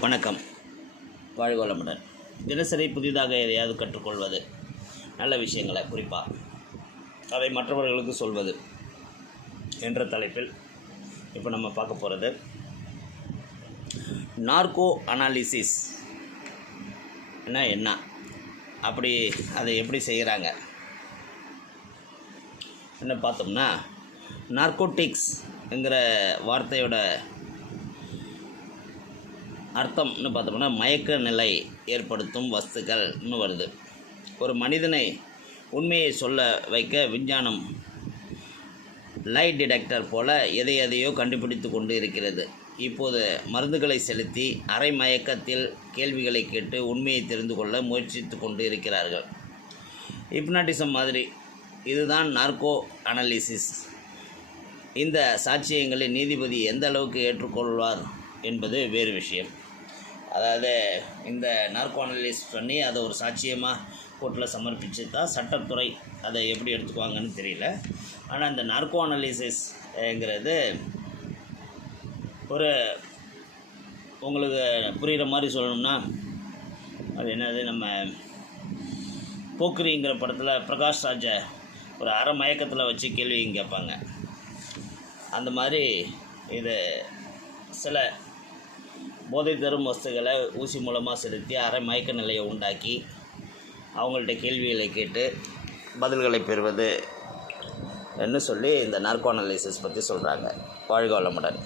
வணக்கம். வாழ்கோளமுடன். தினசரி புதிதாக எதையாவது கற்றுக்கொள்வது. நல்ல விஷயங்களை குறிப்பாக அதை மற்றவர்களுக்கு சொல்வது என்ற தலைப்பில் இப்போ நம்ம பார்க்க போகிறது நார்கோ அனாலிசிஸ் என்ன என்ன? அப்படி அதை எப்படி செய்கிறாங்க என்ன பார்த்தோம்னா நார்கோட்டிக்ஸ்ங்கிற வார்த்தையோட அர்த்தம்னு பார்த்தோம்னா மயக்க நிலை ஏற்படுத்தும் வஸ்துக்கள்னு வருது. ஒரு மனிதனை உண்மையை சொல்ல வைக்க விஞ்ஞானம் லைட் டிடெக்டர் போல எதை எதையோ கண்டுபிடித்து கொண்டு இருக்கிறது இப்போது மருந்துகளை செலுத்தி அரை மயக்கத்தில் கேள்விகளை கேட்டு உண்மையை தெரிந்து கொள்ள முயற்சித்து கொண்டு இருக்கிறார்கள் ஹிப்னாட்டிசம் மாதிரி இதுதான் நார்கோ அனாலிசிஸ். இந்த சாட்சியங்களை நீதிபதி எந்த அளவுக்கு ஏற்றுக்கொள்வார் என்பது வேறு விஷயம். அதாவது இந்த நார்கோ அனலிஸ் பண்ணி அதை ஒரு சாட்சியமாக கோர்ட்டில் சமர்ப்பிச்சு தான் சட்டத்துறை அதை எப்படி எடுத்துக்குவாங்கன்னு தெரியல. ஆனால் இந்த நார்கோ அனலிசிஸ்ங்கிறது ஒரு உங்களுக்கு புரிகிற மாதிரி சொல்லணும்னா அது என்னது நம்ம போக்கிரிங்கிற படத்தில் பிரகாஷ் ராஜை ஒரு அரை மயக்கத்தில் வச்சு கேள்வி கேட்பாங்க. அந்த மாதிரி இது சில போதை தரும் வஸ்துகளை ஊசி மூலமாக செலுத்தி அரை மயக்க நிலையை உண்டாக்கி அவங்கள்ட்ட கேள்விகளை கேட்டு பதில்களை பெறுவது என்று சொல்லி இந்த நார்கோ அனலைசிஸ் பற்றி சொல்கிறாங்க வாழ்க வளமுடன்.